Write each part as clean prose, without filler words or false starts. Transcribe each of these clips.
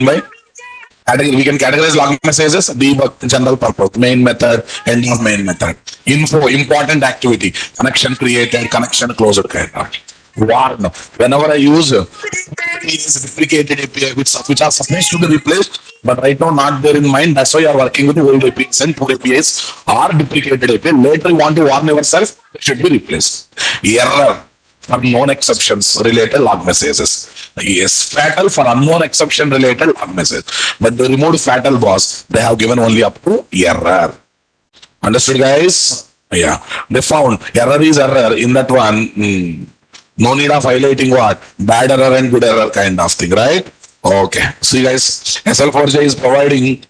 By we can categorize log messages, debug, general purpose, main method, end of main method. Info, important activity, connection created, connection closed kind of. Warn. Whenever I use is deprecated API which are supposed to be replaced, but right now not there in mind. That's why you are working with the old APIs and poor APIs or deprecated API. Later you want to warn yourself, it should be replaced. Error for known exceptions related log messages. Yes, fatal for unknown exception related log message. But the removed fatal was they have given only up to error. Understood, guys? Yeah. They found error is error in that one. No need of highlighting what? Bad error and good error kind of thing, right? Okay. See, guys, SL4J is providing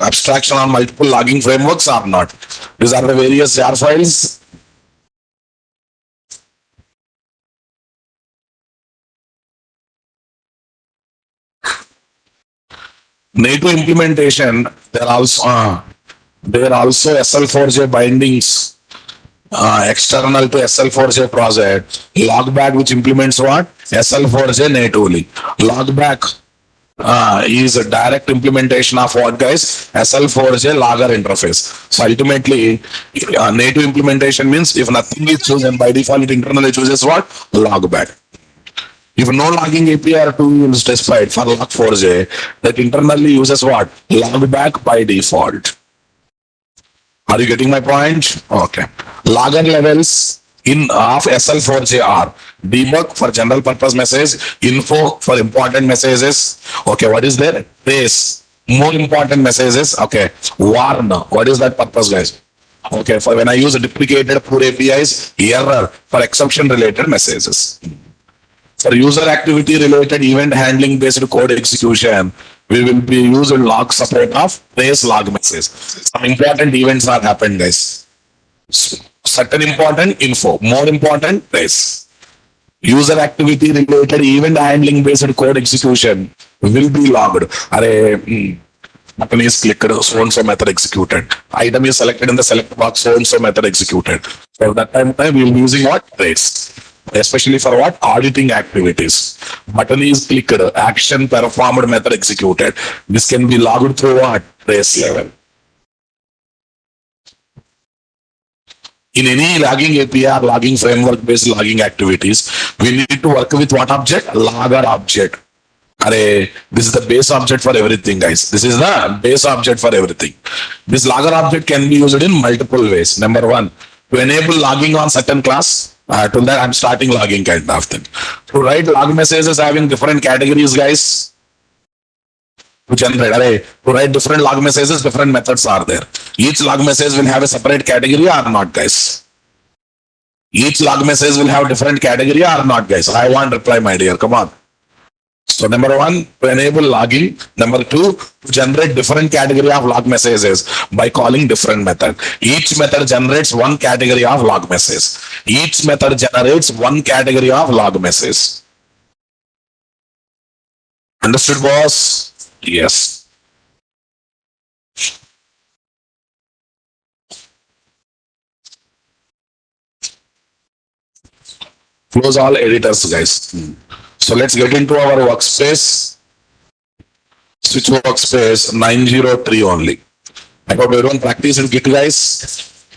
abstraction on multiple logging frameworks or not. These are the various jar files. Native implementation, there are also SL4J bindings external to SL4J project. Logback which implements what? SL4J natively. Logback is a direct implementation of what, guys? SL4J logger interface. So ultimately, native implementation means if nothing is chosen, by default it internally chooses what? Logback. If no logging API or tool is specified for log4j, that internally uses what? Logback by default. Are you getting my point? Okay. Logger levels in of SL4J are debug for general purpose message, info for important messages. Okay, what is there? Trace, more important messages. Okay, warn. What is that purpose, guys? Okay, for when I use deprecated poor APIs, error for exception related messages. For user activity related event handling based code execution, we will be using log support of trace log message. Some important events are happened, guys. Certain important info, more important trace. User activity related event handling based code execution will be logged. Button is clicked, so and so method executed. Item is selected in the select box, so and so method executed. So that time we will be using what? Trace. Especially for what? Auditing activities. Button is clicked, action performed, method executed. This can be logged through what? Trace level. In any logging API or logging framework based logging activities, we need to work with what object? Logger object. This is the base object for everything, guys. This is the base object for everything. This logger object can be used in multiple ways. Number one, to enable logging on certain class. To that, I'm starting logging kind of thing. To write log messages having different categories, guys. To generate, to write different log messages, different methods are there. Each log message will have a separate category or not, guys? Each log message will have different category or not, guys? I want reply, my dear. Come on. So number one, to enable logging. Number two, to generate different category of log messages by calling different method. Each method generates one category of log message. Each method generates one category of log message. Understood, boss? Yes. Close all editors, guys. So let's get into our workspace. Switch workspace 903 only. I hope everyone practice in Git, guys.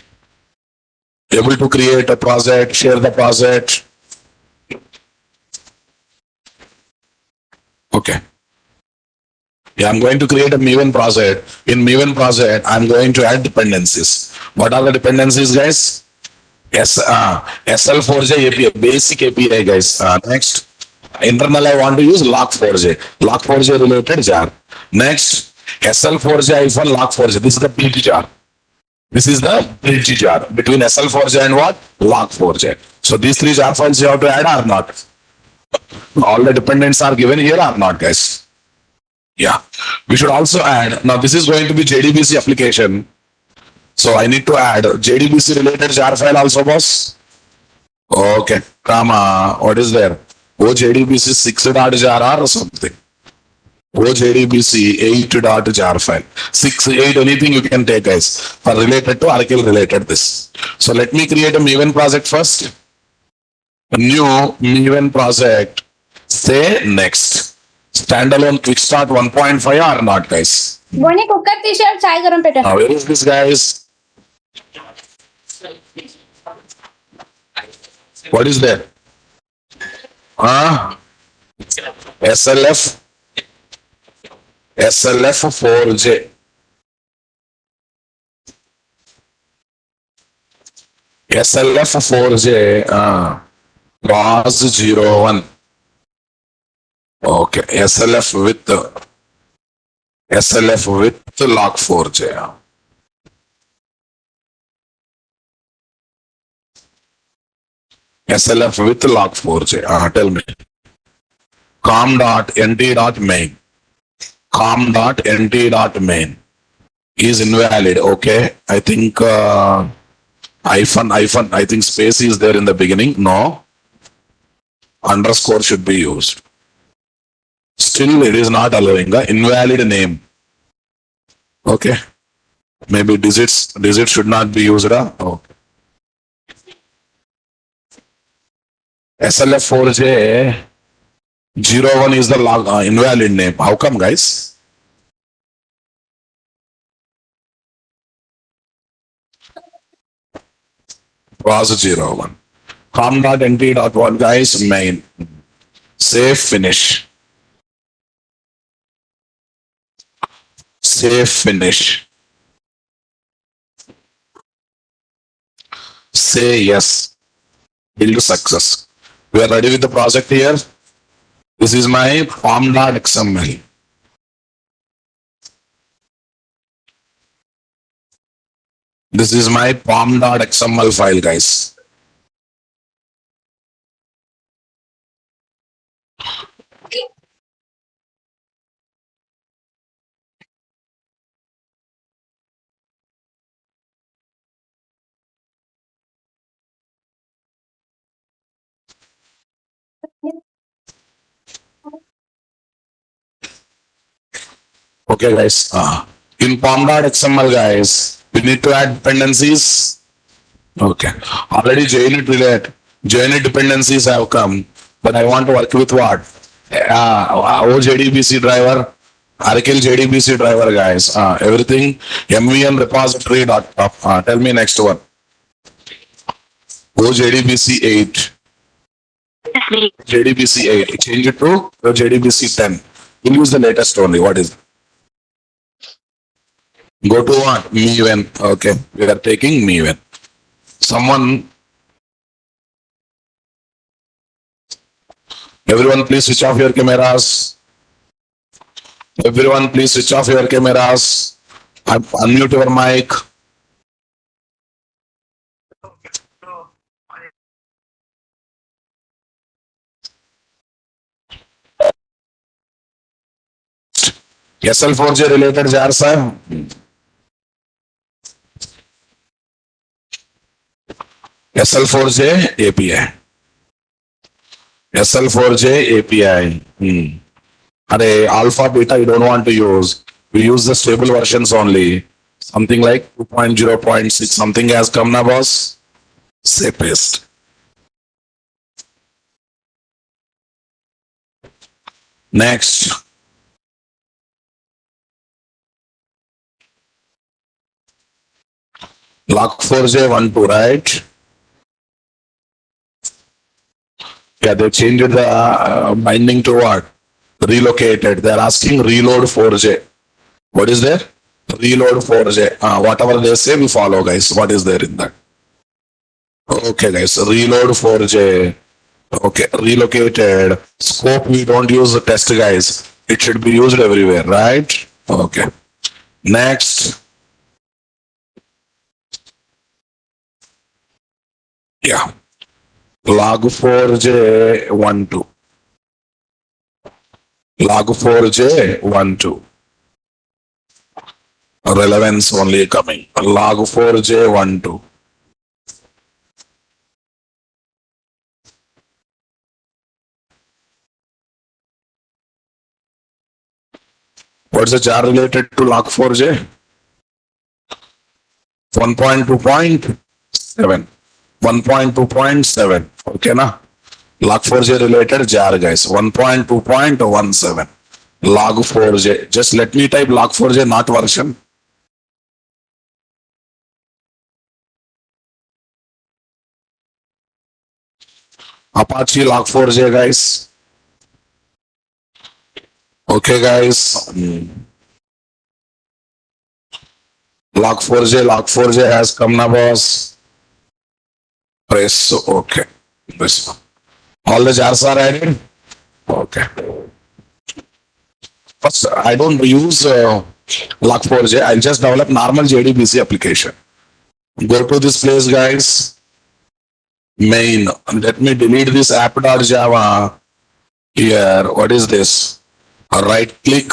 Able to create a project, share the project. Okay. Yeah, I'm going to create a Maven project. In Maven project, I'm going to add dependencies. What are the dependencies, guys? Yes, SL4J API, basic API, guys. Next, internal, I want to use log4j, log4j related jar. Next, SL4j hyphen log4j. This is the bridge jar. This is the bridge jar between SL4j and what? Log4j. So these three jar files you have to add or not? All the dependents are given here or not, guys? Yeah. We should also add, now this is going to be JDBC application. So I need to add JDBC related jar file also, boss. Okay. Comma. What is there? OJDBC 6.jar or something. OJDBC 8.jar file. 6, 8, anything you can take, guys. For related to Oracle related this. So let me create a Maven project first. A new Maven project. Say next. Standalone quick start 1.5 or not, guys? बोनी cooker तीसरा चाय गरम पेटा Where is this, guys? What is there? SLF 4J. SLF 4J. Clause 01. Okay. SLF with log 4J. SLF with log 4J. Tell me. com.nt.main. com.nt.main is invalid. Okay. I think hyphen, I think space is there in the beginning. No. Underscore should be used. Still, it is not allowing the invalid name. Okay. Maybe digits should not be used. Okay. SLF 4J 01 is the log, invalid name. How come, guys? Was 01. com.nt.1, guys, main. Save finish. Save finish. Say yes. Build success. We are ready with the project here. This is my pom.xml. This is my pom.xml file, guys. Okay, guys. In pom.xml, guys, we need to add dependencies. Okay. Already JUnit dependencies have come, but I want to work with what? OJDBC driver, Oracle JDBC driver, guys. Everything MVN repository dot. Tell me next one. OJDBC 8. JDBC 8. Change it to JDBC 10. We'll use the latest only. What is it? Go to what? Maven. Okay. We are taking Maven. Someone. Everyone, please switch off your cameras. Everyone, please switch off your cameras. Unmute your mic. SL4J related jar, sir. SL4J API. SL4J API. Array, alpha, beta, you don't want to use. We use the stable versions only. Something like 2.0.6. Something has come now, boss. Say paste. Next. Log4j 12, right? Yeah, they changed the binding to what? Relocated. They're asking reload 4j. What is there? Reload 4j. Whatever they say, we follow, guys. What is there in that? Okay, guys. Reload 4j. Okay, relocated. Scope, we don't use the test, guys. It should be used everywhere, right? Okay. Next. Yeah. Log4j 12. Log4j 12. Relevance only coming. Log4j 12. What's the jar related to log4j? 1.2.7. 1.2.7. Okay, na? Log4j related jar, guys. 1.2.17. log4j. Just let me type log4j, not version. Apache log4j, guys. Okay, guys. Log4j has come now, boss. Press OK. Press. All the jars are added. Okay. First, I don't use log4j. I'll just develop normal JDBC application. Go to this place, guys. Main. Let me delete this app.java. Here, what is this? Right click,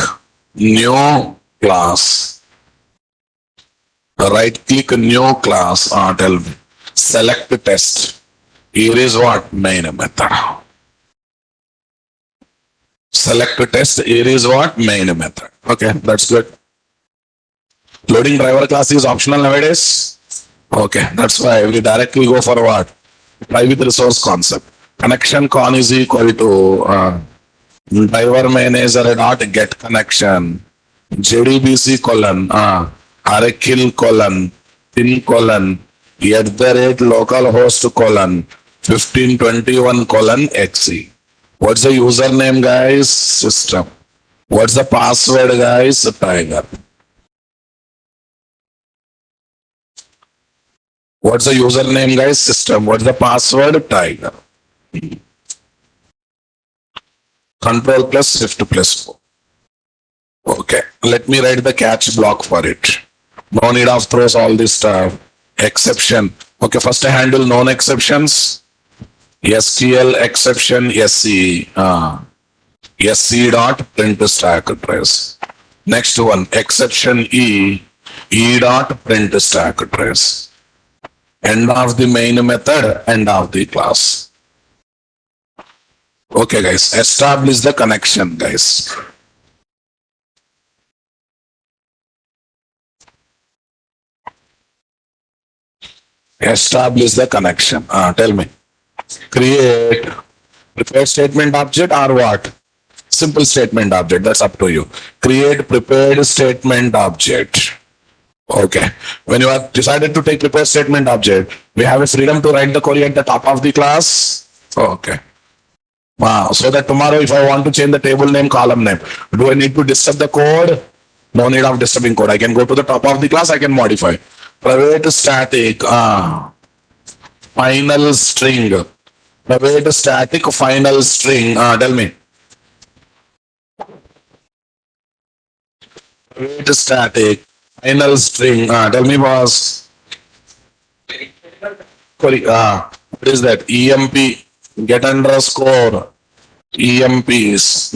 new class. Right click, new class. Tell me. Select test. Here is what? Main method. Select test. Here is what? Main method. Okay, that's good. Loading driver class is optional nowadays. Okay, that's why we directly go for what? Private resource concept. Connection con is equal to driver manager dot get connection. JDBC colon array kill colon pin colon @localhost colon 1521 colon XE. What's the username, guys? System. What's the password, guys? Tiger. What's the username, guys? System. What's the password? Tiger. Control plus shift plus 4. Okay. Let me write the catch block for it. No need of throws all this stuff. Exception. Okay. First I handle known exceptions. SQL exception SC. SC dot print stack trace. Next one. Exception E dot print stack trace. End of the main method, end of the class. Okay, guys, establish the connection, guys. Establish the connection. Tell me. Create prepared statement object or what? Simple statement object, that's up to you. Create prepared statement object. Okay. When you have decided to take prepared statement object, we have a freedom to write the query at the top of the class. Okay. So that tomorrow if I want to change the table name, column name, do I need to disturb the code? No need of disturbing code. I can go to the top of the class, I can modify. Private static, final string. Private static final string. Tell me. Private static final string. Tell me, boss. Query. What is that? EMP. Get underscore. EMPs.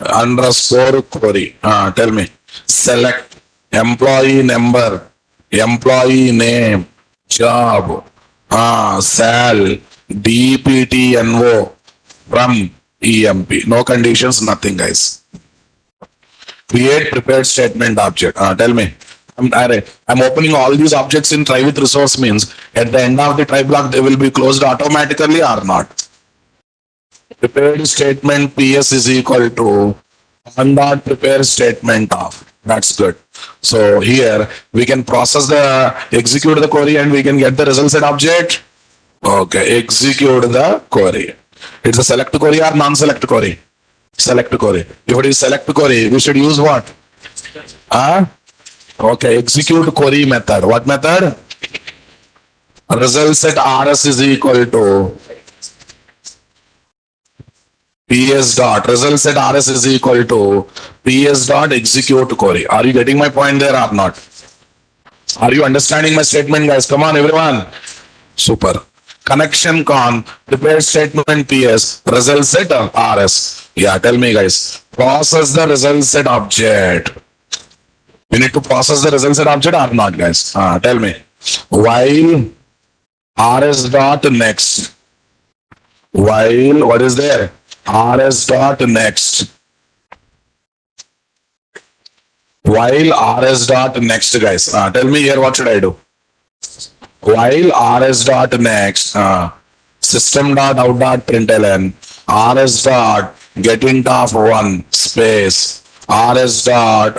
Underscore query. Tell me. Select employee number. Employee name. Job. Sal. DPTNO. From EMP. No conditions, nothing, guys. Create prepared statement object. Tell me. I'm opening all these objects in try with resource means at the end of the try block they will be closed automatically or not. Prepared statement PS is equal to on dot prepare statement of. That's good. So here we can execute the query and we can get the result set object. Okay, execute the query. It's a select query or non-select query? Select query. If it is select query, we should use what? Okay, execute query method. What method? Result set RS is equal to PS dot. Result set RS is equal to PS dot execute query. Are you getting my point there or not? Are you understanding my statement, guys? Come on, everyone. Super. Connection con, prepare statement PS, result set RS. Yeah, tell me, guys. Process the result set object. You need to process the result set object or not, guys? Tell me. While RS dot next. While what is there? RS dot next. While RS dot next, guys. Tell me here what should I do? While RS dot next, system dot out dot println, RS dot get int of 1 space rs dot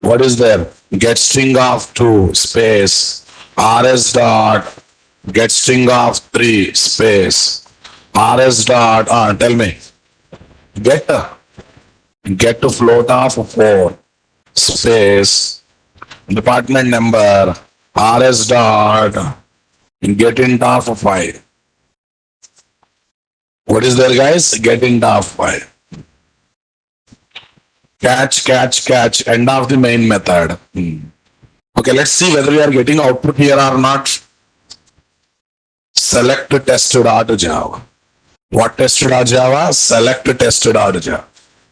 what is there? Get string of 2 space rs dot get string of 3 space rs dot tell me get get to float of 4 space department number rs dot get int of 5. What is there, guys? Get int of 5. Catch end of the main method. Okay, let's see whether we are getting output here or not. Select test.java. What test.java? Select test.java.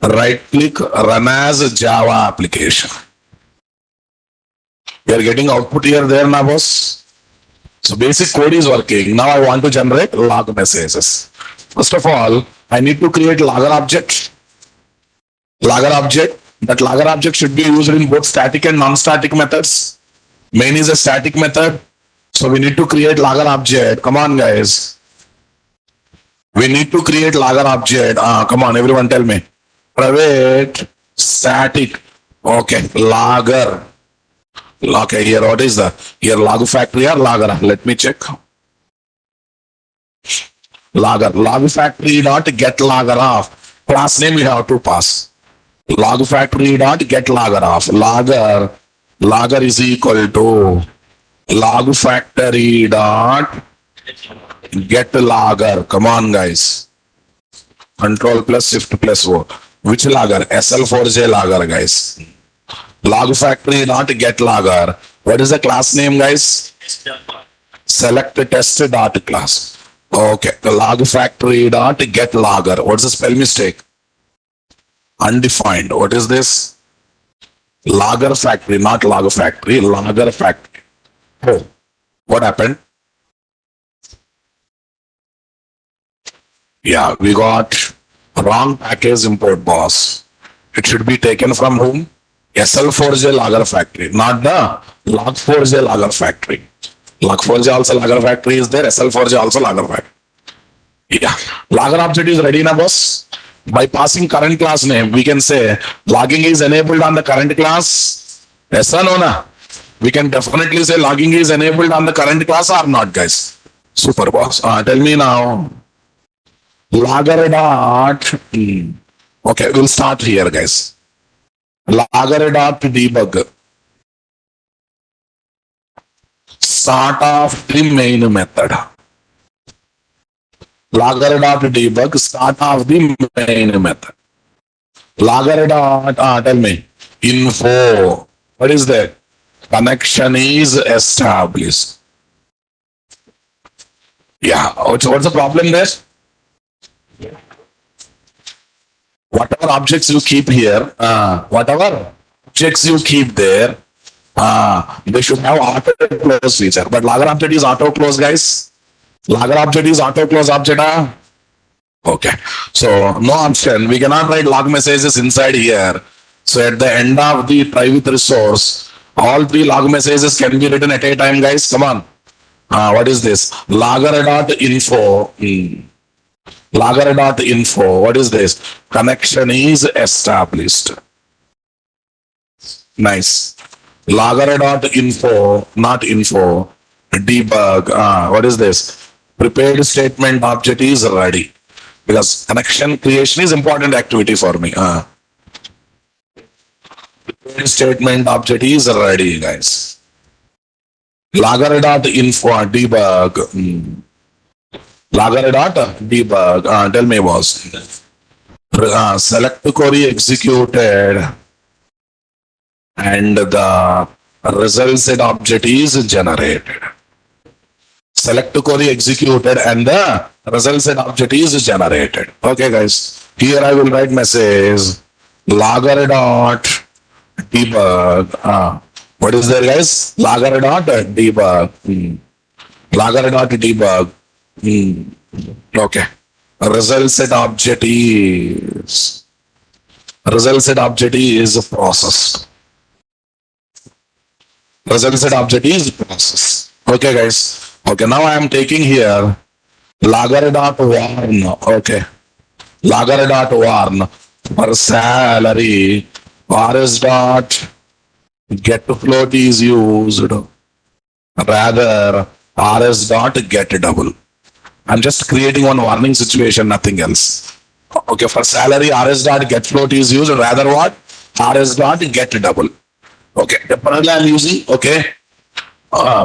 Right click, run as Java application. We are getting output here, there now, boss. So basic code is working. Now I want to generate log messages. First of all, I need to create logger object. Logger object. That logger object should be used in both static and non-static methods. Main is a static method. So we need to create logger object. Come on, guys. We need to create logger object. Come on, everyone tell me. Private static. Okay, logger. Okay, here what is the here log factory or logger? Let me check. Logger. Log factory dot get logger of. Class name you have to pass. Log factory dot get logger of. Logger is equal to log factory dot get logger. Come on, guys. Control plus shift plus O. Which logger? SL4J logger, guys. Log factory dot get logger. What is the class name, guys? Select test dot class. Okay. The log factory dot get logger. What's the spell mistake? Undefined. What is this? Logger factory, not log factory. Logger factory. Oh, what happened? Yeah, we got wrong package import, boss. It should be taken from whom? SL4J logger factory, not the log4j logger factory. Log4j also logger factory is there. SL4J also logger factory. Yeah, logger object is ready now, boss. By passing current class name, we can say logging is enabled on the current class. Yes or no? Na? We can definitely say logging is enabled on the current class or not, guys. Super, boss. Tell me now. Logger dot. Okay, we'll start here, guys. Logger dot debug. Start of the main method. Logger dot debug, start of the main method. Logger dot, tell me, info. What is that? Connection is established. Yeah, what's the problem there? Whatever objects you keep here, whatever objects you keep there, they should have auto close feature. But logger object is auto close, guys. Logger object is auto close object. Okay. So no option. We cannot write log messages inside here. So at the end of the try with resource, all 3 log messages can be written at a time, guys. Come on. What is this? Logger.info. Logger.info. What is this? Connection is established. Nice. Logger.info, not info. Debug. What is this? Prepared statement object is ready. Because connection creation is important activity for me. Prepared statement object is ready, guys. Logger.info debug. Logger.debug. Tell me, boss. Select query executed and the result set object is generated. Select query executed and the result set object is generated. Okay, guys. Here I will write message logger dot debug. What is there, guys? Logger dot debug. Logger dot debug. Okay. Result set object is processed. Result set object is process. Okay, guys. Okay, now I am taking here logger.warn. Okay. Logger.warn. For salary, rs dot get float is used. Rather, rs dot get double. I'm just creating one warning situation, nothing else. Okay, for salary, rs dot get float is used. Rather what? Rs dot get double. Okay, temporarily I'm using, okay,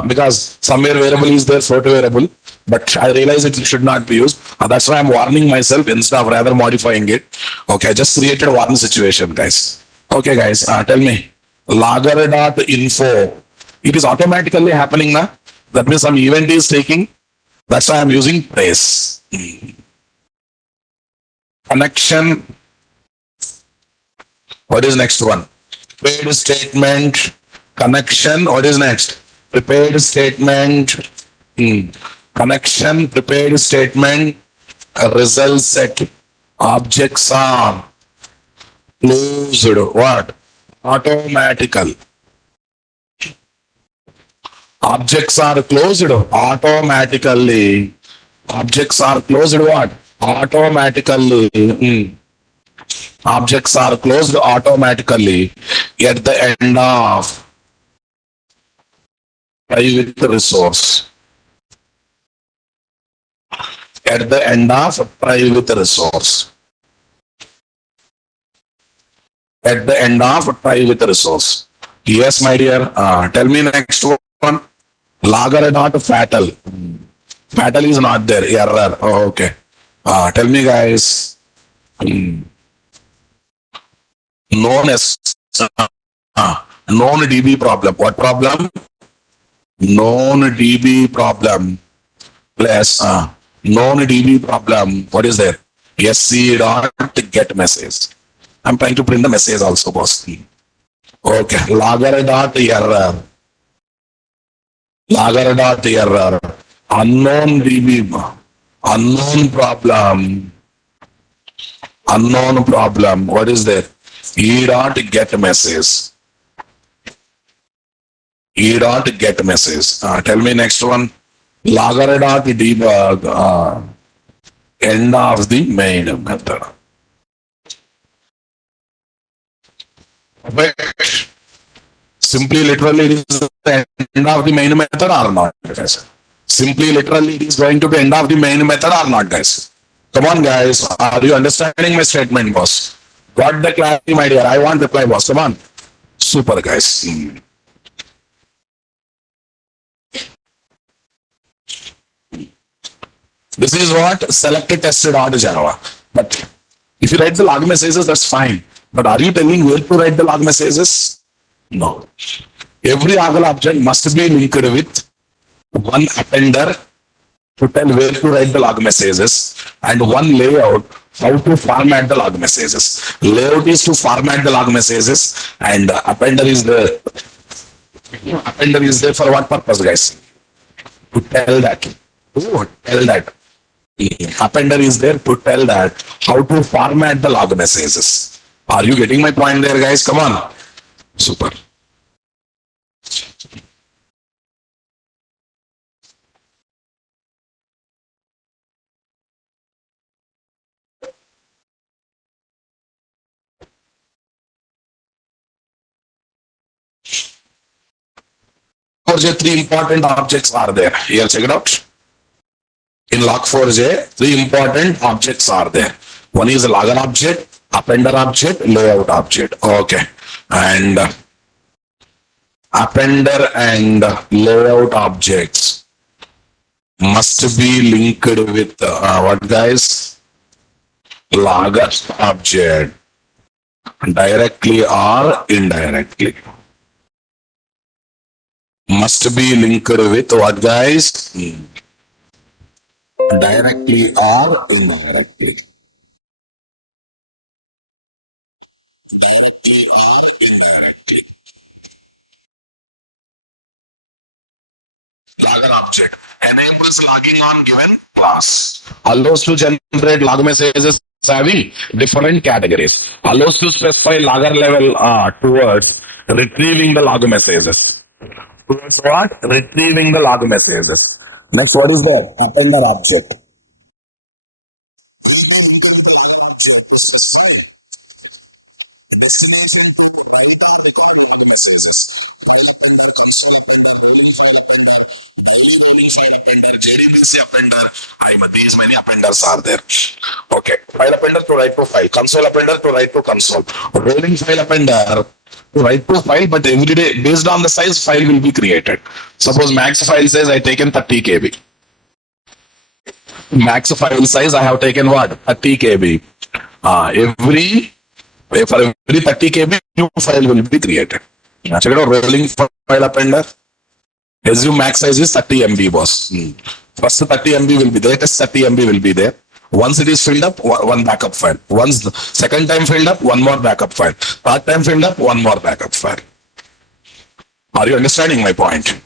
because somewhere variable is there, float variable, but I realize it should not be used. That's why I'm warning myself instead of rather modifying it. Okay, I just created a warning situation, guys. Okay, guys, tell me, logger dot info. It is automatically happening now. That means some event is taking. That's why I'm using trace. Connection. What is next one? Prepared statement. Connection. What is next? Prepared statement. Connection. Prepared statement. Result set. Objects are closed. What? Automatical. Objects are closed automatically. Objects are closed what? Automatically. Objects are closed automatically at the end of private resource. At the end of private resource. At the end of private resource. Yes, my dear. Tell me next one. Logger dot fatal. Fatal is not there. Error. Oh, okay. Tell me, guys. Known as known DB problem. What problem? Known DB problem plus known DB problem. What is there? SC dot get message. I'm trying to print the message also, boss. Okay. Logger dot error. Logger dot error. Unknown DB. Unknown problem. Unknown problem. What is there? E dot get message. E dot get message. Tell me next one. Logger dot debug. End of the main method. But simply literally it is the end of the main method or not, guys? Simply literally it is going to be end of the main method or not, guys? Come on, guys. Are you understanding my statement, boss? Got the clarity, my dear? I want reply, boss. Come on. Super, guys. This is what selected tested out Java. But if you write the log messages, that's fine. But are you telling where to write the log messages? No. Every Argyle object must be linked with one appender to tell where to write the log messages and one layout how to format the log messages. Layout is to format the log messages and appender is the appender is there for what purpose, guys? To tell that. To tell that. Appender is there to tell that how to format the log messages. Are you getting my point there, guys? Come on. Super. Three important objects are there. Here, check it out. In log4j, three important objects are there. One is a logger object, appender object, layout object. Okay. And appender and layout objects must be linked with what, guys? Logger object directly or indirectly. Must be linked with what, guys? Directly or indirectly. Directly or indirectly. Logger object enables logging on given class. Allows to generate log messages having different categories. Allows to specify logger level towards retrieving the log messages. Towards what? Retrieving the log messages. Next, what is there? Appender object. Will be linked with the logger object to specify destination to write or record log messages. File appender, console appender, rolling file appender, daily rolling file appender, JDBC appender. These many appenders are there. Okay. File appender to write to file, console appender to write to console, rolling file appender to write to file, but every day based on the size file will be created. Suppose max file says I taken 30 KB. Max file size I have taken what? 30 KB. For every 30 KB, new file will be created. Check it out, rolling file appender. Assume max size is 30 MB, boss. First 30 MB will be there, latest 30 MB will be there. Once it is filled up, one backup file. Once the second time filled up, one more backup file. Third time filled up, one more backup file. Are you understanding my point?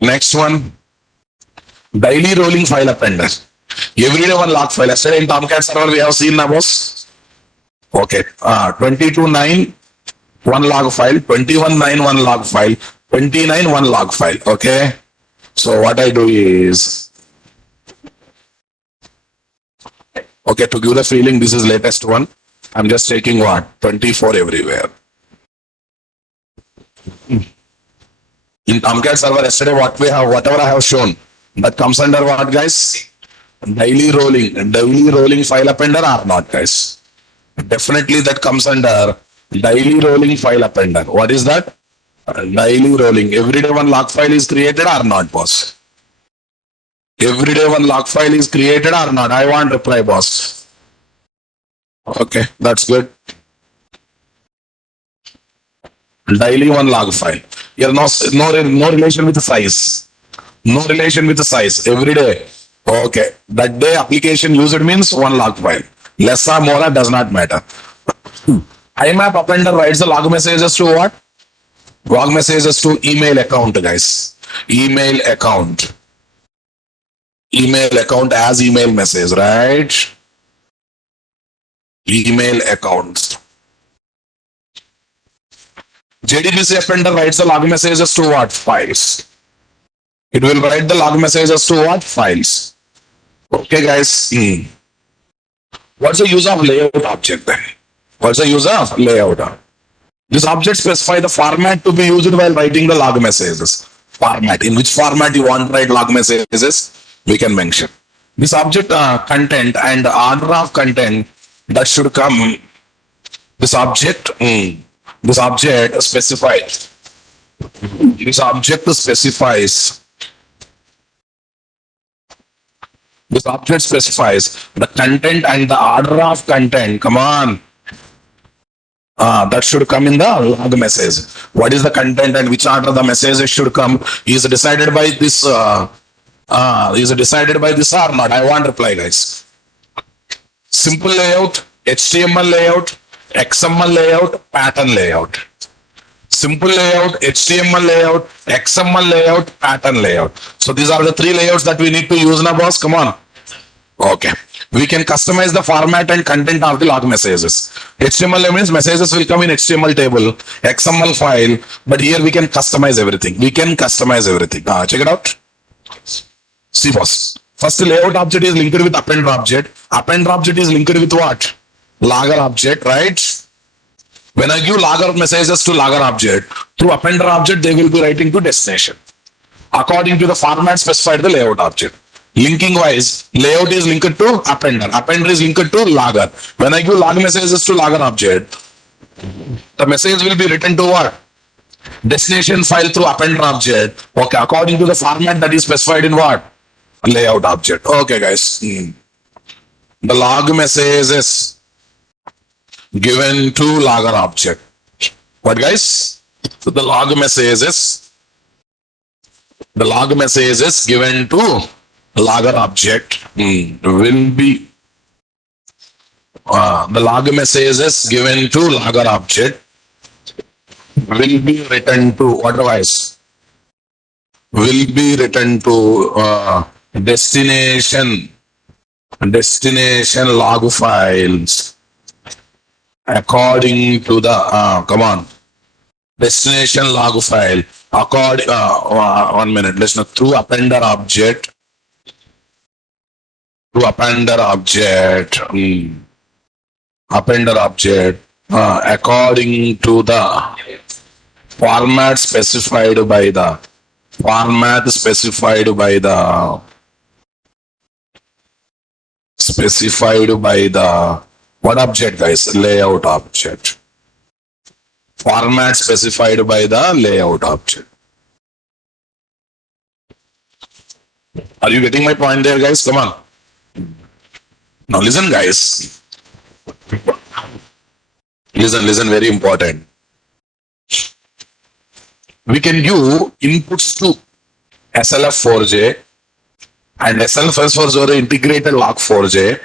Next one, daily rolling file appender. Every day one log file. Yesterday in Tomcat server we have seen now, boss. Okay, 22.9 one log file, 21.9 one log file, 29 one log file. Okay, so what I do is, okay, to give the feeling this is latest one, I'm just taking what 24 everywhere. In Tomcat server yesterday, whatever I have shown, that comes under what, guys? Daily rolling file appender or not, guys? Definitely that comes under daily rolling file appender. What is that? Daily rolling. Every day one log file is created or not, boss? Every day one log file is created or not? I want reply, boss. Okay, that's good. Daily one log file. Here no relation with the size. No relation with the size. Every day. Okay. That day application used means one log file. Less or more does not matter. IMAP appender writes the log messages to what? Log messages to email account, guys. Email account. Email account as email message, right? Email accounts. JDBC appender writes the log messages to what? Files. It will write the log messages to what? Files. Okay, guys. What's the use of layout object then? What's the use of layout? This object specify the format to be used while writing the log messages. Format. In which format you want to write log messages, we can mention. This object content and order of content that should come. This object specifies. This object specifies. This object specifies the content and the order of content. Come on. That should come in the log message. What is the content and which order the messages should come is decided by this. Is decided by this or not? I want reply, guys. Simple layout, HTML layout, XML layout, pattern layout. Simple layout, HTML layout, XML layout, pattern layout. So these are the three layouts that we need to use now, boss. Come on. Okay. We can customize the format and content of the log messages. HTML means messages will come in HTML table, XML file, but here we can customize everything. Check it out. See, boss. First layout object is linked with append object. Append object is linked with what? Logger object, right? When I give logger messages to logger object, through appender object, they will be writing to destination. According to the format specified the layout object. Linking wise, layout is linked to appender. Appender is linked to logger. When I give log messages to logger object, the message will be written to what? Destination file through appender object. Okay, according to the format that is specified in what? Layout object. Okay, guys. The log message is given to logger object. What, guys? So the log message is given to logger object will be the log message is given to logger object will be written to otherwise will be written to destination log files according to the destination log file according 1 minute, listen, through appender object appender object according to the format specified by the what object, guys? Layout object. Format specified by the layout object. Are you getting my point there, guys? Come on. Now listen, guys. Listen, very important. We can give inputs to SLF4J and SLF4J integrated log4j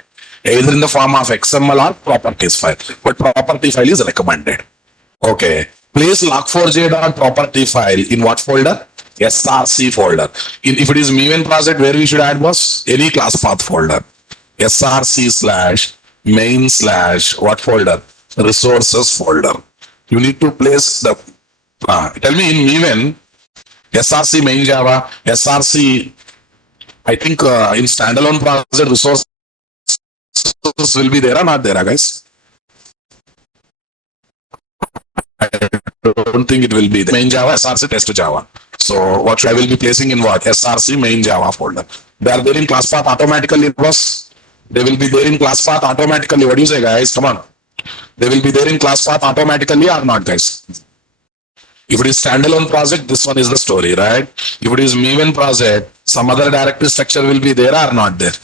either in the form of XML or properties file. But property file is recommended. Okay. Place log4j.property file in what folder? SRC folder. If it is maven project, where we should add was any class path folder. src/main/ what folder? Resources folder. You need to place the tell me in maven src main java src. I think in standalone project resources will be there or not there, guys? I don't think it will be there. Main java src test java. So what I will be placing in what? src main java folder. They are there in class path automatically, boss. They will be there in class path automatically. What do you say, guys? Come on. They will be there in class path automatically or not, guys? If it is standalone project, this one is the story, right? If it is maven project, some other directory structure will be there or not there.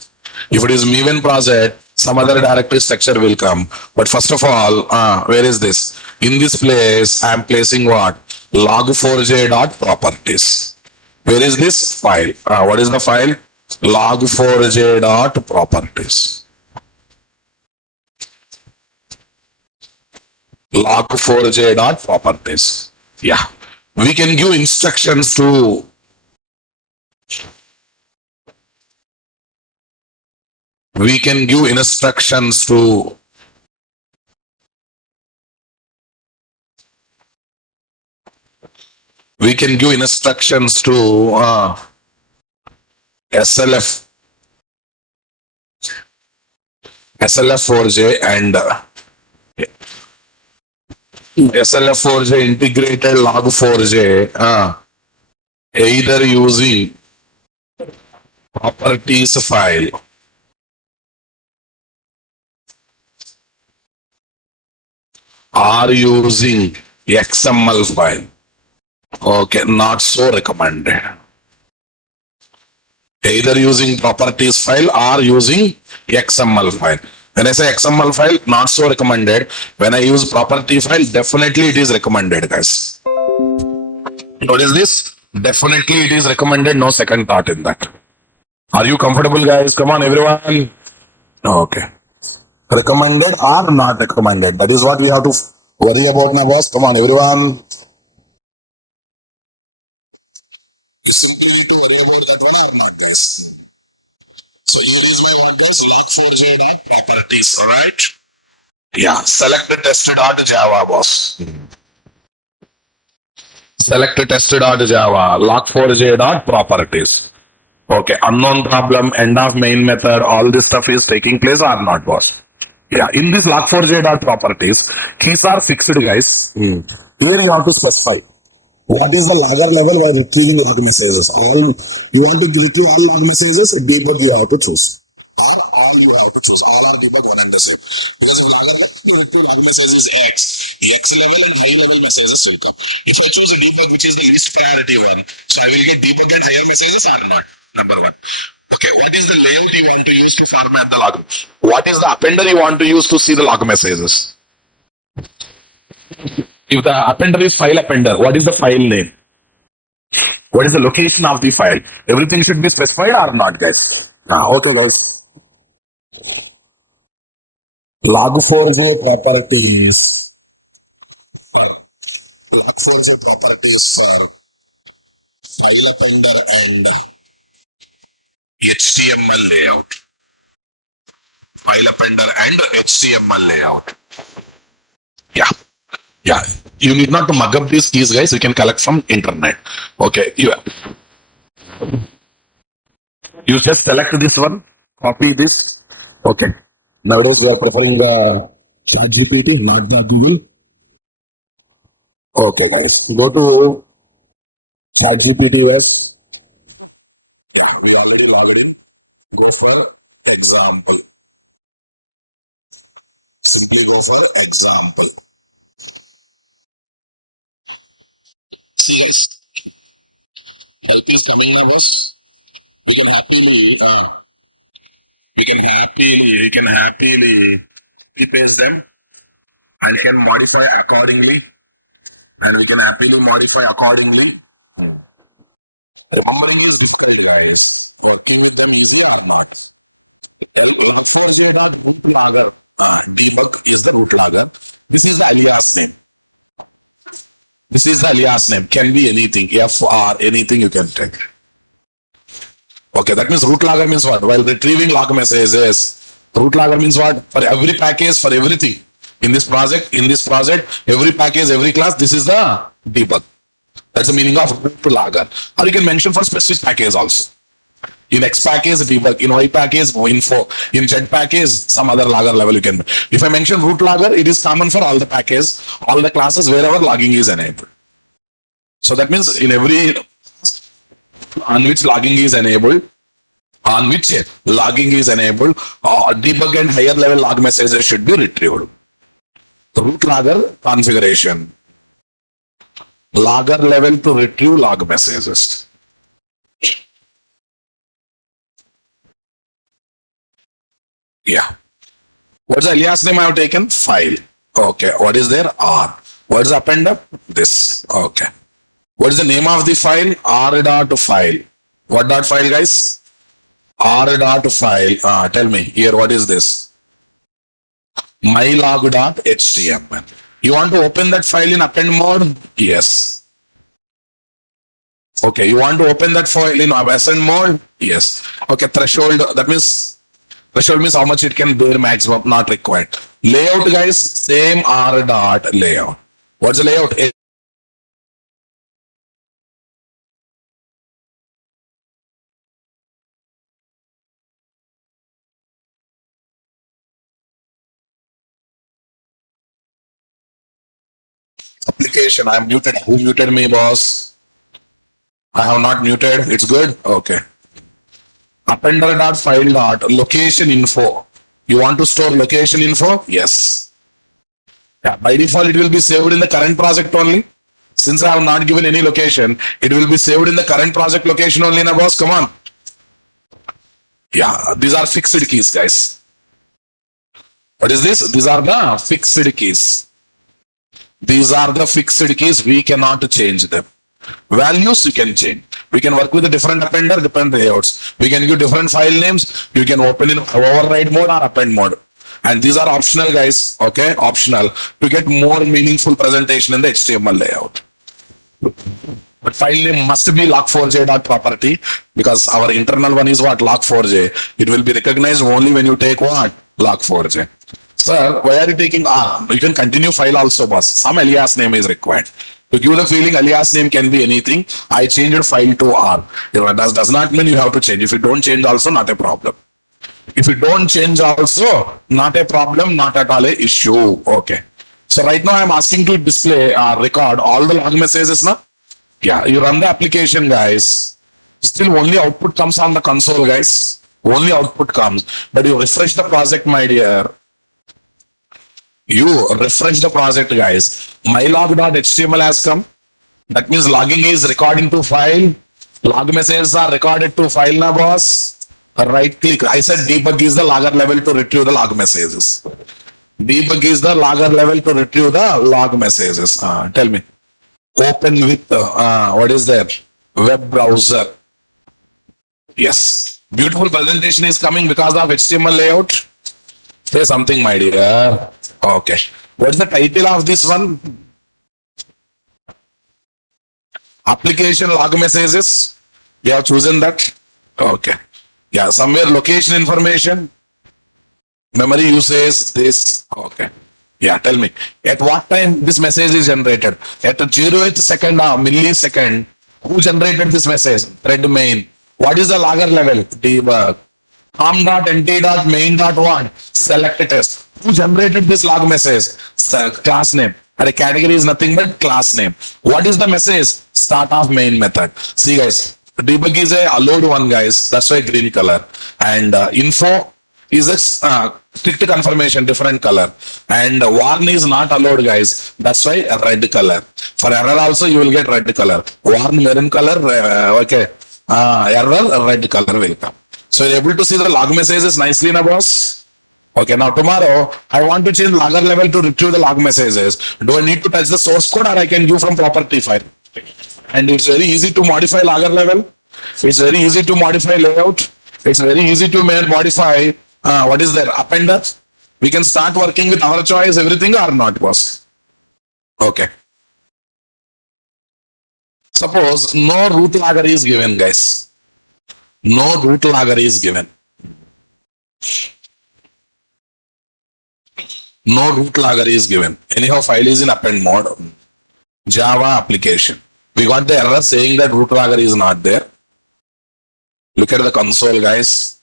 If it is maven project, some other directory structure will come. But first of all, where is this? In this place, I am placing what? log4j.properties. Where is this file? What is the file? log4j.properties. log4j.properties. Yeah. We can give instructions to we can give instructions to SLF4J and SLF4J integrated log4j either using properties file or using XML file. Okay, not so recommended. Either using properties file or using XML file. When I say XML file, not so recommended. When I use property file, definitely it is recommended, guys. What is this? Definitely it is recommended. No second thought in that. Are you comfortable, guys? Come on, everyone. Okay. Recommended or not recommended? That is what we have to worry about now, boss. Come on, everyone. You simply need to worry about that one or not, guys. So here is my what, guys? log4j.properties. All right. Yeah. Select the test.java, boss. Select test.java. log4j.properties. Okay. Unknown problem. End of main method. All this stuff is taking place or not, boss? Yeah. In this log4j.properties, keys are fixed, guys. Here you have to specify. What is the logger level while retrieving log messages? All you want to retrieve all log messages, debug you have to choose. Or all you have to choose. All are debug one and the same. Because if logger level you retrieve log message is X level and high level messages will come. If I choose a debug which is the least priority one, so I will get debug and higher messages or not. Number one. Okay, what is the layout you want to use to format the log? What is the appender you want to use to see the log messages? If the appender is file appender, what is the file name? What is the location of the file? Everything should be specified or not, guys? Okay, guys. Log4j properties for file appender and HTML layout. File appender and HTML layout. Yeah. Yeah, you need not to mug up these keys, guys. You can collect from internet. Okay, you just select this one, copy this. Okay. Nowadays we are preferring ChatGPT, not the Google. Okay, guys, go to ChatGPT OS. Yeah, we already logged in. Go for example. Simply go for example. See, guys, help is coming now, boss. We can happily, we can happily copy paste them and can modify accordingly. And we can happily modify accordingly. Remembering is difficult, guys. Working with them easy or not? Log4j.root logger debug is the root logger. This is the alias name. This is the alias name. Can be anything. F or anything you can take. Okay, that means root logger means what? While retrieving log messages, root logger means what? For every package, for everything. In this project, every package, every class, this is the debug. That's the meaning of root logger. Or you can mention for specific package also. In X package, debug. In Y package, info. In Z package, some other logger level you can. If I mention root logger, it is common for all the packages, all the classes, wherever logging is enabled. So that means in every on which logging is enabled, debug and higher level log messages should be retrieved. Root logger configuration. Logger level to retrieve log messages. Yeah. What's the alias name I have taken? File. Okay. What is there? R. What's the append? This. Okay. What is the name of the file? R.file. What dot file, guys? R.file. Tell me here, what is this? mylog.html. You want to open that file in append mode? Yes. Okay. You want to open that file in ascend mode? Yes. Okay. Threshold. That means threshold means how much it can bear maximum, not required. Layout, guys, same R dot layout. What's the layout? Application. I'm muted. Who muted me, boss? I have not muted. It's good. Okay. Appender dot file dot location info. You want to store location info? Yes. Yeah, by default, it will be saved in the current project only. Since I have not given any location, it will be saved in the current project location only, na boss. Come on. Yeah, these are fixed keys, guys. What is this? These are the fixed keys. These are the fixed keys. We cannot change them. Values you can change. We can work with a different appender, different layouts. We can give different file names. You can open in override mode or append mode. And these are optional, guys. Okay, optional to get more meaningful presentation in the HTML layout. But file name must be log4j.property because our internal one is what? Log4j. It will be recognized only when you take what? Log4j. Sir, why are you taking R? You can continue file also, boss. Some alias name is required. To give the feeling alias name can be anything, I changed file to R. Does not mean you have to change. If you don't change also, not a problem. If you don't change also, not a problem, not at all a issue. Okay. So right now I'm asking to display record all the log messages now. Yeah, you run the application, guys. Still only output comes on the console, guys. Only output comes. But you refresh the project, my dear. You refresh the project, guys. Mylog.html has come. That means logging is recording to file. Log messages are recorded to file now, boss. Right click. I said debug is the logger level to retrieve the log messages. Debug is the logger level to retrieve the log messages. Tell me. Open with, what is there? Web browser. Yes. Beautiful presentation is coming because of HTML layout. Say something, my dear. Okay. What's the title of this one? Application log messages. You have chosen that. Okay. Yeah, somewhere location information. Memory usage, this. Okay. Yeah, tell me. At what time this message is generated? At the 0th second or millisecond. Who generated this message? Thread main. What is the logger level? Debug. arm.nt.main.what? Select a test. Who generated this log message? Class name. And a category is nothing but class name. What is the message? Start of main method. See guys, debug is a allowed one guys. That's why green color. And info is a strict confirmation, different color. And warn is not allowed guys. That's why a red color. For error also you will get red color. Warn maroon color. Okay. Error red color will come. So you're able to see the log messages nicely now boss. Okay, now tomorrow I want to change logger level to retrieve the log messages. Do I need to touch the source code or I can do from property file? And it's very easy to modify logger level. It's very easy to modify layout. It's very easy to modify what is there appender. We can start working with our choice everything or not boss. Okay. Suppose no root logger is given guys. No root logger is given. No root logger is given. Anyhow, file is in append mode. Java application. We got the error saying that root logger is not there. Look at the console, guys.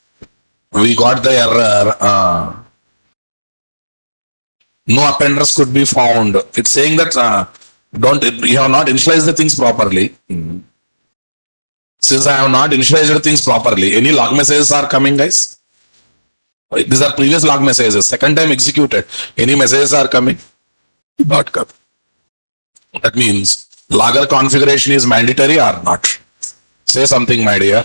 We got the error. No appenders could be found. It's saying that you have not initialized the things properly. Since I have not initialized the things properly, any log messages are coming, guys. These are previous log messages. Second time executed. Any messages are coming? Not come. That means logger configuration is mandatory or not? Say something, my dear.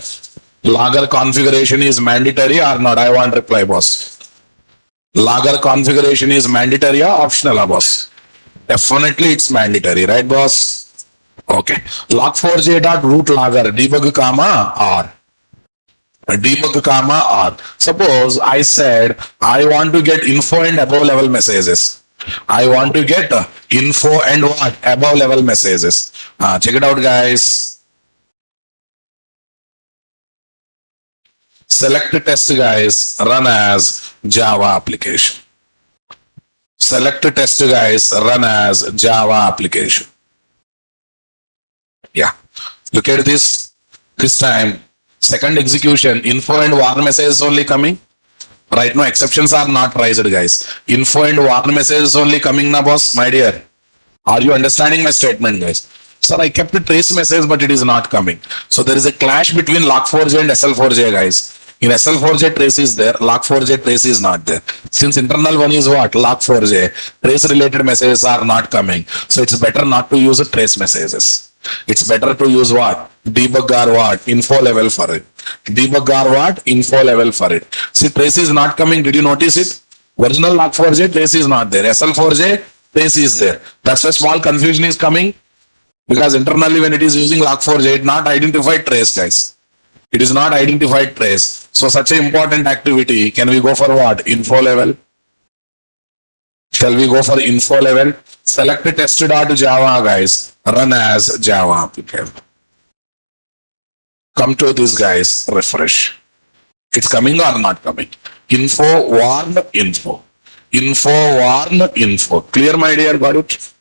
Logger configuration is mandatory or not? I want reply, boss. Logger configuration is mandatory or optional, boss? Definitely it's mandatory, right, boss? Okay. Log4j.root logger debug comma r. Debug comma r. Suppose I said I want to get info and above level messages. I want to get info and what? Above level messages. Check it out, guys. Select test, guys. Run as Java application. Select test, guys. Run as Java application. Yeah. Look at this. This time. Second execution, info and warn messages only coming. Right now, exceptions are not raised, guys. Info and warn messages only coming now, boss, my dear. Are you understanding my statement, guys? Sir, I kept a trace message, but it is not coming. So there is a clash between log4j and SL4j, guys. In SL4j trace is there, log4j trace is not there. Since internal one is what? Log4j. Trace related messages are not coming. So it's better not to use trace messages. It's better to use what? Debug or what? Info level for it. Debug or what? Info level for it. See, trace is not coming. Did you notice it? Original log4j trace is not there. SL4j trace is there. That's why small confusion is coming. Because internally when it is using log4j, it not identified trace, guys. It is not identified trace. So such an important activity, can we go for what? Info level. Shall we go for info level? Select test.java, guys. Run as Java application. Come to this, guys. Refresh. It's coming or not coming? Info, warn, info. Info, warn, info. Clear, my dear? Got it?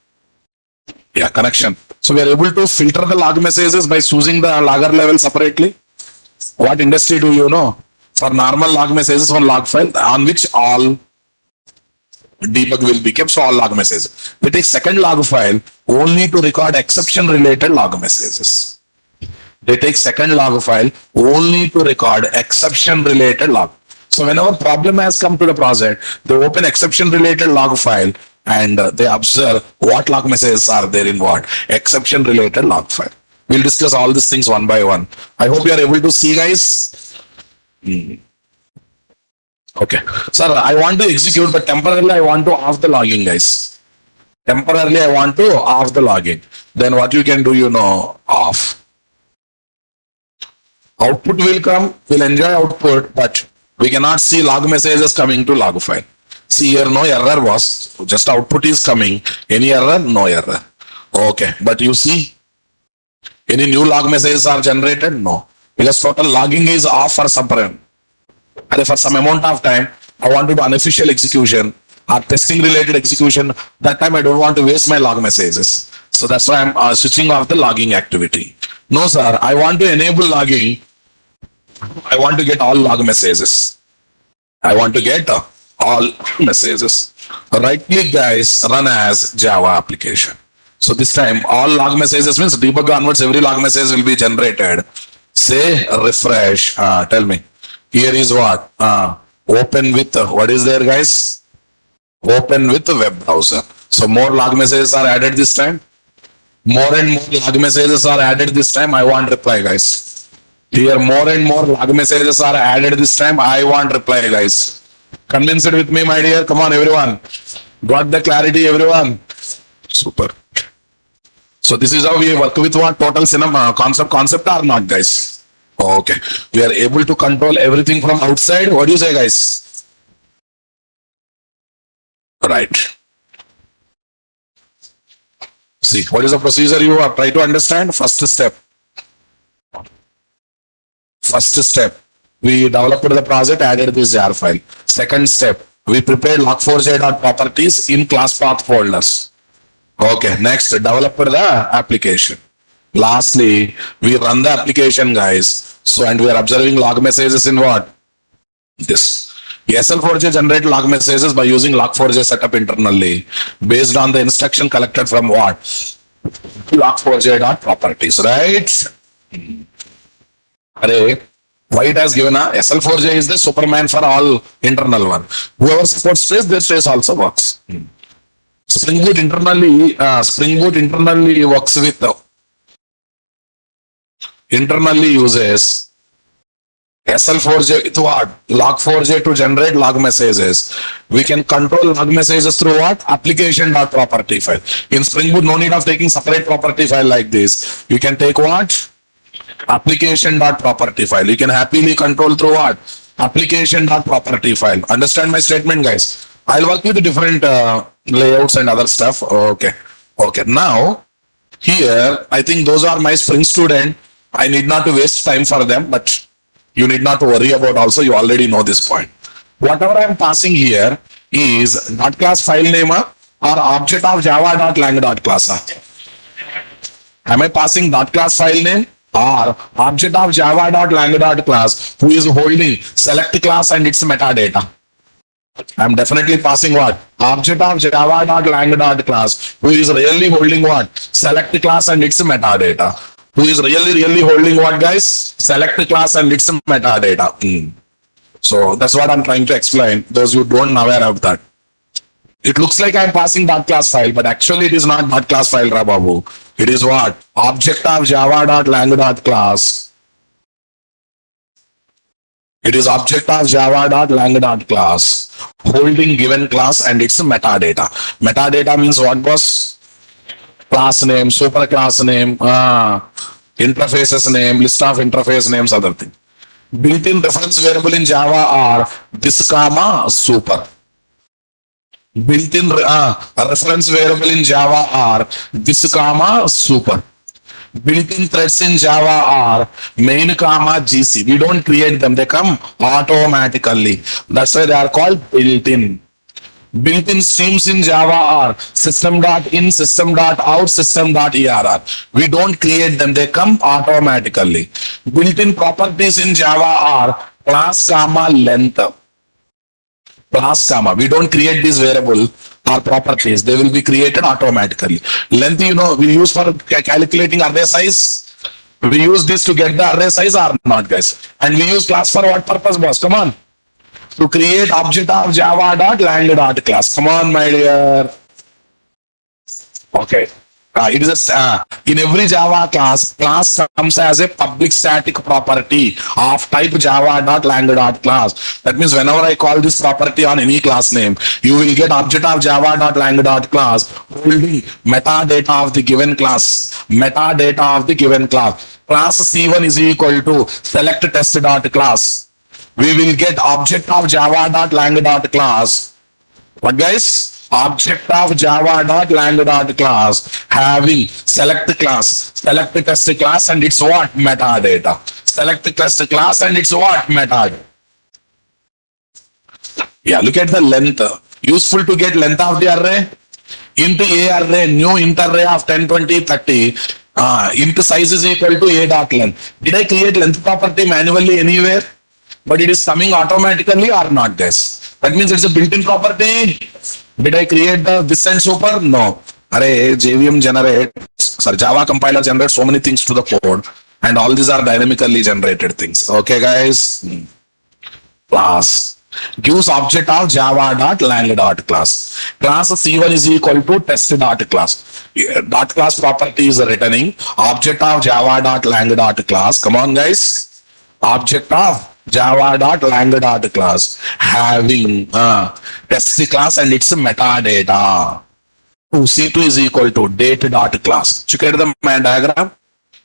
Yeah, connection. So we are able to filter the log messages by choosing the logger level separately. What industry do you know? For normal log messages on log file on which all debug will be kept, so all log messages. We take second log file only to record exception related log messages. They take second log file only to record exception related log. So whenever problem has come to the project, they open exception related log file and they observe what log messages are there in what exception related log file. We'll discuss all these things one by one. I hope you are able to see, guys. Okay. Sir, I want to execute, but temporarily I want to off the logging, guys. Temporarily I want to off the logging. Then what you can do, you know, off. Output will come, we'll enjoy output, but we cannot see log messages coming to log file. See here, no error was, just output is coming. Any error? No error. Okay, but you see, any new log messages are generated? No. Because total logging is off for some time. And for some amount of time, I want to do unofficial execution or testing related execution. That time I don't want to waste my log messages. So that's why I'm switching off the logging activity. No, sir, I want to enable logging. I want to get all log messages. I want to get all messages. Right click guys, run as Java application. So this time all log messages means debug onwards, every log message will be generated. Say refresh, tell me. Here is what? Open with, what is there guys? Open with the web browser. So more log messages are added this time. More and more log messages are added this time. I want reply guys. Here more and more log messages are added this time. I want reply guys. Convinced with me my dear. Come on everyone. Got the clarity everyone? Super. So this is how we work with what? Total cinema concept or not guys? Okay. We are able to control everything from outside. What do you say guys? Right. See, what is the procedure you are trying to understand? First step. We developed the project, added this jar file. Second step, we prepared log4j.properties in class path folders. Okay, next, develop the application. Lastly, we run the application, guys. So, and we are observing log messages in what? This. SL4j generate log messages by using log4j setup internally based on the instruction collected from what? Log4j.properties, right? Array, why it has given a SL4j is the Superman for all internal one. Whoever supports trace, their trace also works. Spring Boot internally works with internally uses SL4j with what? Log4j to generate log messages. We can control log messages through what? Application.property file. In Spring Boot, no need of taking separate property file like this. You can take what? Application.property file. You can happily control through what? Application.property file. Understand my statement, guys? I'll work with the different layouts and other stuff. Okay. Okay. Now, here, I think those are my Spring student. I need not to waste time for them, but you need not to worry about also. You already know this point. Whatever I'm passing here is dot class file name or object of java.lang.class. Am I passing dot class file name or object of java.lang.class who is holding select class and its metadata? I'm definitely passing what? Object of java.lang.class who is really holding what? Select class and its metadata. Who is really holding what, guys? Select class and its metadata. So that's what I'm trying to explain. Those who don't aware of that. It looks like I'm passing dot class file, but actually it is not dot class file, Rababu. It is what? Object of java.lang.class. It is object of java.lang.class holding given class and its metadata. Metadata means what, boss? Class name, super class name, interfaces name, list of interface names, other thing. Built-in reference variable in Java are this comma super. Built-in reference variable in Java are this comma super. Built-in threads in Java are main comma GC. We don't create them; they come automatically. That's why they are called built-in. Built-in streams in Java are system.in, system.out, system.err. We don't create them, they come automatically. Built-in properties in Java are class comma length. Class comma. We don't create this variable or properties, they will be created automatically. Length, you know, we use for calculating array size. We use this to get the array size or not, guys. And we use class for what purpose, boss? Come on. To create object of java.lang.class. Come on, my dear. Okay. It is in every Java class comes as a public static property of type java.lang.class. That means whenever I call this property on any class name, you will get object of java.lang.class holding metadata of the given class. Metadata of the given class. Class C1 is equal to select test.class. We will get object of java.lang.class. What, guys? Object of java.lang.class having select class, select test class and its what? Metadata. Select test class and its what? Metadata. Yeah, look at the length. Useful to get length of the array. Int a array, new int array of 10, 20, 30. Int size is equal to a dot length. Did I create length property manually anywhere? but it is coming automatically or not this. That means it's a built-in property. Did I create this and super? No. Array JVM generates, sorry, Java compiler generates so many things to the code, and all these are dynamically generated things. Okay, guys. Class gives object of java.lang.class. Class C1 is equal to test.class. Dot class property is returning object of java.lang.class. Come on, guys. Object of java.lang.class having test class and its metadata. C2 is equal to date.class. Look at the diagram.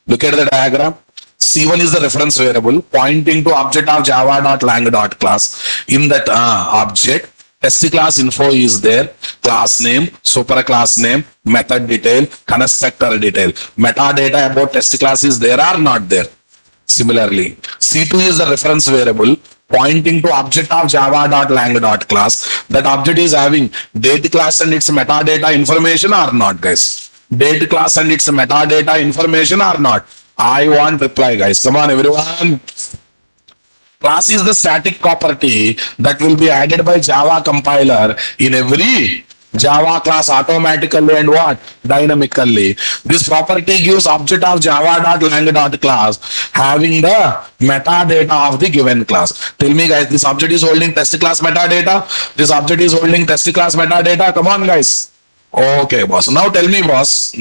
Look at the diagram. C1 is the reference variable pointing to object of java.lang.class. In that object, test class info is there, class name, super class name, method detail, constructor detail. Metadata about test class is there or not there? Similarly, C2 is the reference variable pointing to object of java.lang.class. That object is having date class and its metadata information or not, guys? Date class and its metadata information or not? I want reply, guys. Come on, everyone. Class is the static property that will be added by Java compiler in every Java class automatically and what? Dynamically. This property gives object of java.lang.class having the metadata of the given class. Tell me, guys, this object is holding test class metadata. This object is holding test class metadata. Come on, guys. Okay, boss. Now tell me, boss.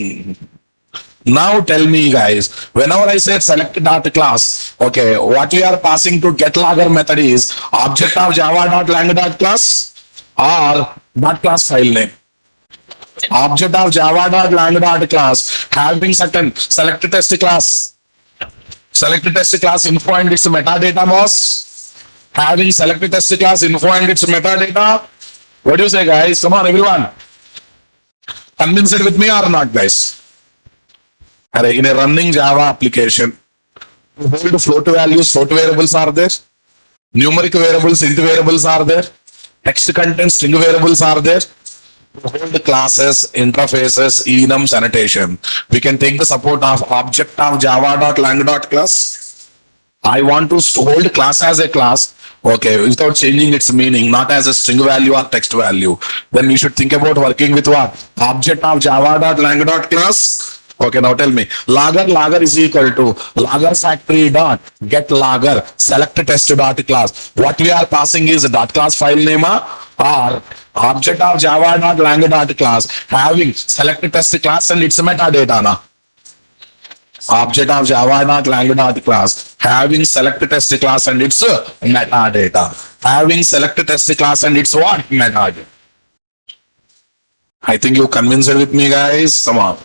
Now tell me, guys, whenever I say select dot class, okay, what we are passing to get logger method is object of java.lang.class or dot class file name. Object of java.lang.class having certain select test class. Select test class info and its metadata, boss. Having select test class info and its metadata. What do you say, guys? Come on, everyone. Convinced with me or not, guys? In a running Java application, hold float values, float variables are there. Numeric variables, int variables are there. Text content, string variables are there. Hold classes, interfaces, enums, annotation. We can take the support of object of java.lang.class. I want to hold class as a class, okay, without changing its meaning, not as a string value or text value. Then we should think about working with what? Object of java.lang.class. Okay, now tell me, logger is equal to logger factory dot get logger select test dot class. What we are passing is a dot class file name or object of java dot lang dot class having select test class and its metadata. Na? Object of java dot lang dot class having select test class and its metadata. Having select test class and its what? Metadata. I think you convinced with me, guys. Come on.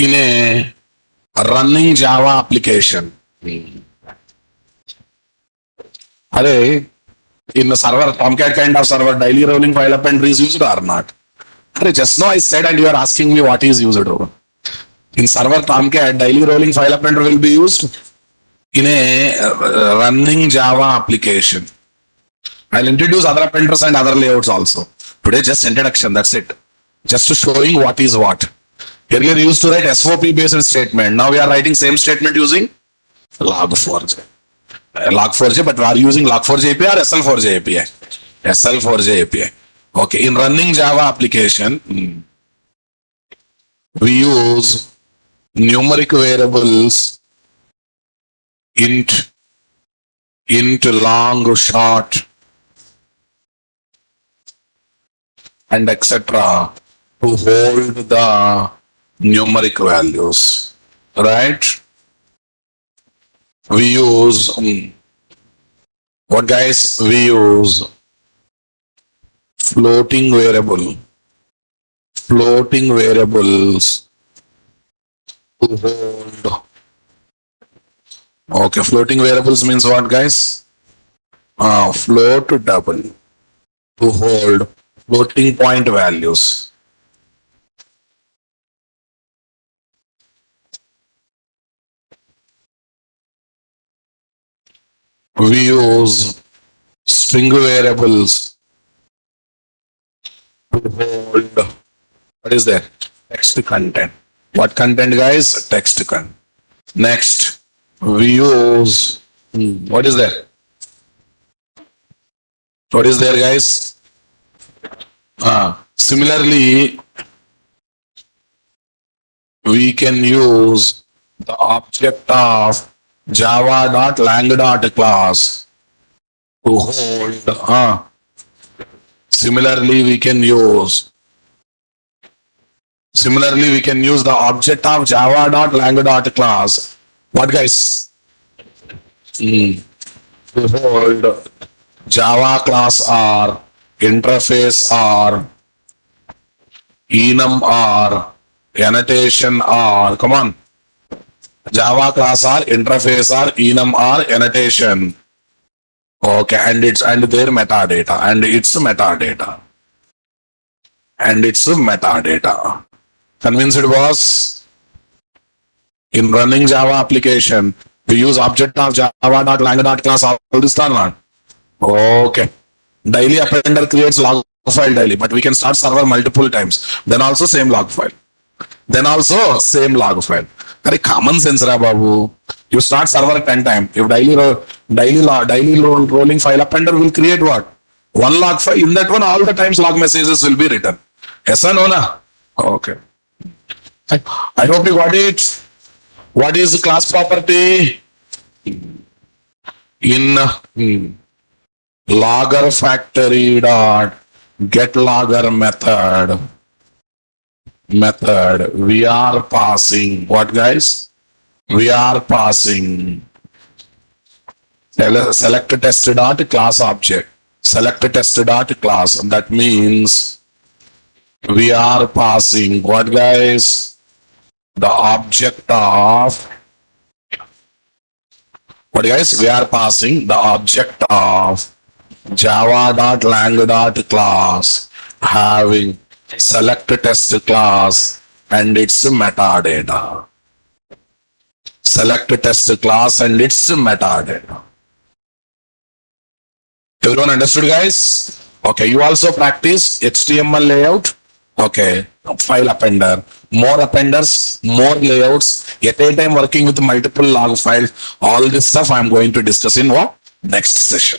In a running Java application, Array, in the server, Tomcat kind of server, daily rolling file append is used or not? Array, just now I said and you are asking me what is used over. In server Tomcat, daily rolling file append will be used in a running Java application. I'll introduce other appenders and other layouts also. Today just introduction, that's it. Just to showing what is what. Earlier we used to write SOP based statement. Now we are writing same statement using log4j. Log4j, but we are using log4j API or SL4j API? SL4j API. Okay, in running Java application, we use numeric variables, int, long, short, and etc. to hold the numeric values, right? We use what, guys? We use floating variables to hold. Okay, floating variables means what, guys? Float double to hold floating point values. we use string variables to hold, what is there? Text content. What content, guys? Text content. Next, we use, what is there? What is there, guys? Similarly, we can use the object of java.lang.class to hold. Similarly, we can use the object of java.lang.class. What, guys? To hold Java class or interface or enum or annotation or, come on, Java class or interface or enum or annotation. Okay, and their metadata, and it's metadata. Convinced, boss? In running Java application, we use object of java.lang.class all this time, not? Okay. Daily appender creates log file daily, but we can start server multiple times. Then also same log file. Very common sense, ra babu. You start server 10 times. If daily rolling file appender will create what? One log file. In that one, all the times log messages will be written. Yes or no, na? Okay. I hope you got it. What is class property? In logger factory dot get logger method, we are passing what, guys? We are passing select test dot class object, select test dot class. That means we are passing what, guys? The object of what, guys? We are passing the object of java.lang.class having select test class and its metadata. Select test class and its metadata. Everyone understood, guys? Okay, you also practice HTML layout. Okay, file appender, more appenders, more layouts, at a time working with multiple log files. All this stuff I am going to discuss in what? Next session.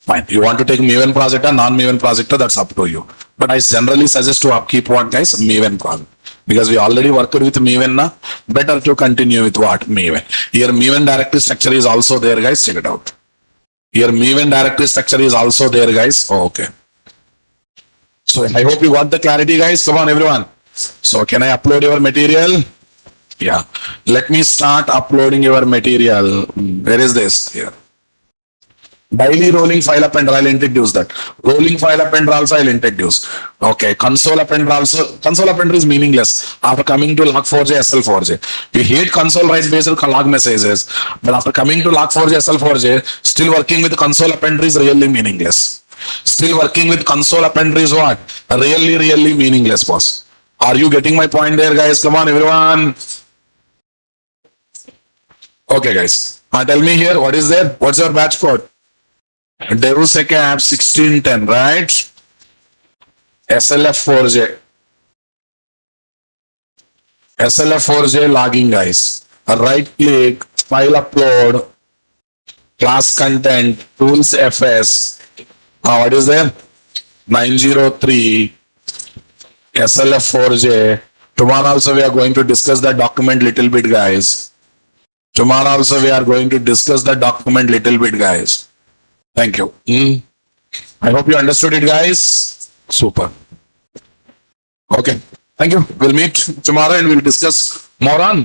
Fine. You want to take Maven project or non-Maven project, that's up to you. But I generally suggest to upkeep what, guys? Maven project. Because we already worked with Maven now. Better to continue with what? Maven. Here Maven directory structure is also there, guys. Check it out. Here Maven directory structure is also there, guys. Okay. So I hope you got the clarity, guys. Come on, everyone. So can I upload your material? Yeah. Let me start uploading your material. Where is this? Here. Daily rolling file appender, I'll introduce that. Rolling file appender also I'll introduce. Okay, console appender also. Console appender is meaningless after coming to log4j, SL4j. You hate console write based log messages, but after coming to log4j, SL4j, still working with console appender is really meaningless. Still working with console appender is what? Really meaningless, boss. Are you getting my point there, guys? Come on, everyone. Okay, guys. Tell me here, what is there? What's your batch code? DevSecApp 1610, right? SLF4J. SLF4J logging, guys. Right click, file upload, class content, tools FS. What is there? 903 SLF4J. Tomorrow also we are going to discuss that document little bit, guys. Tomorrow also we are going to discuss that document little bit, guys. Thank you. I hope you understood it, guys. Super. Okay. Thank you. We'll meet tomorrow and we'll discuss more on